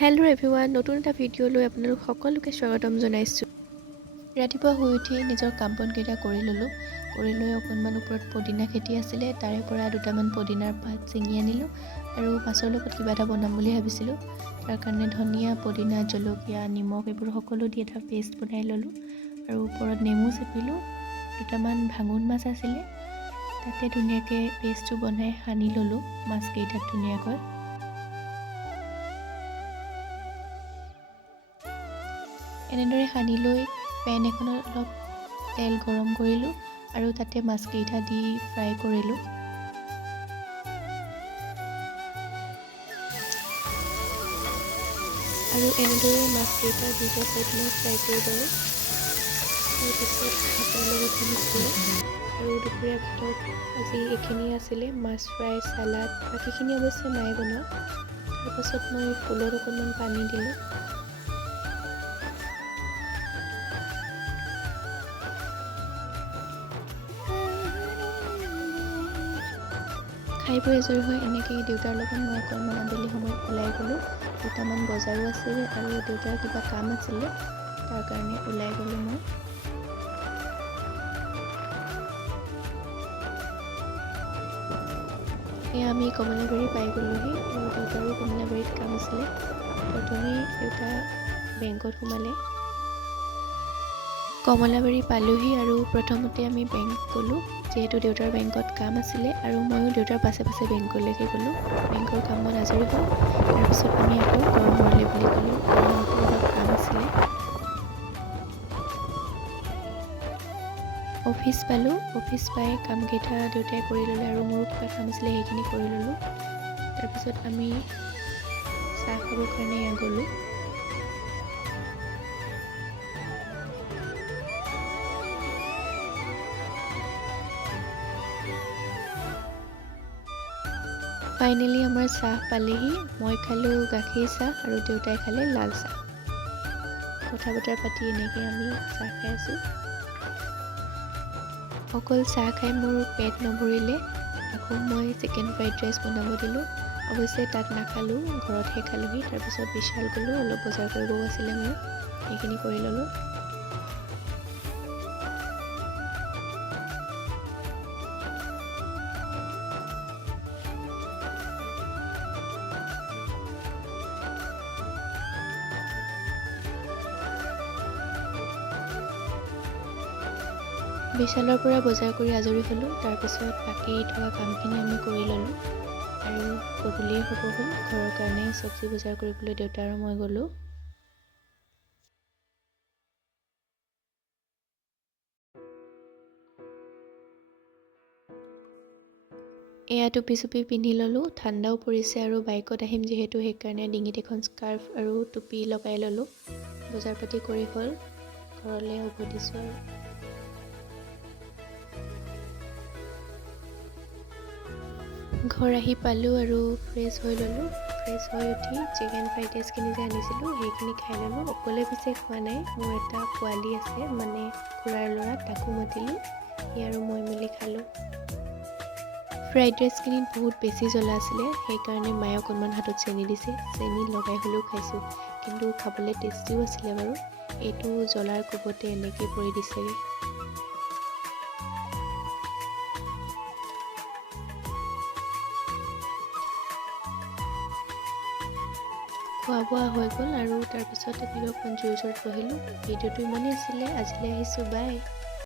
Hello' everyone, নতুন এটা video' লৈ আপোনালোক সকলোকে স্বাগতম জনাইছোঁ। ৰাতিপুৱা শুই উঠি নিজৰ কাম বনকেইটা কৰি ল'লোঁ। কৰি লৈ অকণমান ওপৰত পদিনা খেতি আছিলে, তাৰে পৰা দুটামান পদিনাৰ পাত ছিঙি আনিলোঁ আৰু মাছৰ লগত কিবা এটা বনাম বুলি ভাবিছিলোঁ। তাৰ কাৰণে ধনিয়া, পদিনা, জলকীয়া, নিমখ এইবোৰ সকলো দি এটা পেষ্ট বনাই ল'লোঁ আৰু ওপৰত নেমু চেপিলোঁ। দুটামান ভাঙোন মাছ আছিলে, তাতে ধুনীয়াকৈ পেষ্টটো বনাই সানি ল'লোঁ মাছকেইটাত ধুনীয়াকৈ। এনেদৰে সানি লৈ পেন এখনত অলপ তেল গৰম কৰিলোঁ আৰু তাতে মাছকেইটা দি ফ্ৰাই কৰিলোঁ। আৰু এনেদৰে মাছকেইটা দুটা চাইড মই ফ্ৰাই কৰি ল'লোঁ। তাৰপিছত ভাতৰ লগত সানিছিলোঁ আৰু দুপৰীয়া ভাতত আজি এইখিনি আছিলে, মাছ ফ্ৰাই, চালাড, বাকীখিনি অৱশ্যে মায়ে বনোৱা। তাৰপাছত মই ফুলত অকণমান পানী দিলোঁ। খাই বৈ আজৰি হৈ এনেকৈ দেউতাৰ লগত মই অকণমান আবেলি সময়ত ওলাই গ'লোঁ। দুটামান বজাৰো আছিলে আৰু দেউতাৰ কিবা কাম আছিলে, তাৰ কাৰণে ওলাই গ'লোঁ মই। এয়া আমি কমলাবাৰী পাই গ'লোহি আৰু দেউতাৰো কমলাবাৰীত কাম আছিলে। প্ৰথমে দেউতা বেংকত সোমালে। কমলাবাৰী পালোহি আৰু প্ৰথমতে আমি বেংক গ'লোঁ, যিহেতু দেউতাৰ বেংকত কাম আছিলে আৰু ময়ো দেউতাৰ পাছে পাছে বেংকলৈকে গ'লোঁ। বেংকৰ কামত আজৰি হ'ল। তাৰপিছত আমি আকৌ গড়মূৰলৈ বুলি গ'লোঁ, গড়মূৰতো অলপ কাম আছিলে। অফিচ পালোঁ, অফিচ পাই কামকেইটা দেউতাই কৰি ল'লে আৰু মোৰো কিবা কাম আছিলে সেইখিনি কৰি ল'লোঁ। তাৰপিছত আমি চাহ খাবৰ কাৰণে এয়া গ'লোঁ। ফাইনেলি আমাৰ চাহ পালেহি। মই খালোঁ গাখীৰ চাহ আৰু দেউতাই খালে লাল চাহ। কথা বতৰা পাতি এনেকৈ আমি চাহ খাই আছোঁ। অকল চাহ খাই মোৰ পেট নভৰিলে, আকৌ মই চিকেন ফ্ৰাইড ৰাইচ বনাব দিলোঁ। অৱশ্যে তাত নাখালোঁ, ঘৰতহে খালোঁহি। তাৰপিছত বিশাল গ'লোঁ, অলপ বজাৰ কৰিবও আছিলে মোৰ, সেইখিনি কৰি ল'লোঁ। বিশালৰ পৰা বজাৰ কৰি আজৰি হ'লোঁ। তাৰপিছত বাকী থকা কামখিনি আমি কৰি ল'লোঁ আৰু গধূলি হ'ব হ'ল। ঘৰৰ কাৰণে চব্জি বজাৰ কৰিবলৈ দেউতা আৰু মই গ'লোঁ। এয়া টুপি চুপি পিন্ধি ল'লোঁ, ঠাণ্ডাও পৰিছে আৰু বাইকত আহিম যিহেতু সেইকাৰণে ডিঙিত এখন স্কাৰ্ফ আৰু টুপি লগাই ল'লোঁ। বজাৰ পাতি কৰি হ'ল, ঘৰলৈ উভতিছোঁ আৰু। ঘৰ আহি পালোঁ আৰু ফ্ৰেছ হৈ ল'লোঁ। ফ্ৰেছ হৈ উঠি চিকেন ফ্ৰাইড ৰাইচখিনি যে আনিছিলোঁ সেইখিনি খাই ল'লোঁ। অকলে পিছে খোৱা নাই, মোৰ এটা পোৱালি আছে, মানে খুৰাৰ ল'ৰা, তাকো মাতিলোঁ। সি আৰু মই মিলি খালোঁ। ফ্ৰাইড ৰাইচখিনিত বহুত বেছি জ্বলা আছিলে, সেইকাৰণে মায়ে অকণমান হাতত চেনি দিছে। চেনি লগাই হ'লেও খাইছোঁ, কিন্তু খাবলৈ টেষ্টিও আছিলে বাৰু। এইটো জ্বলাৰ কোবতে এনেকৈ পৰি দিছেগৈ। খোৱা বোৱা হৈ গ'ল আৰু তাৰপিছত আমি অকণমান জুইৰ ওচৰত বহিলোঁ। ভিডিঅ'টো ইমানেই আছিলে, আজিলৈ আহিছোঁ, বাই।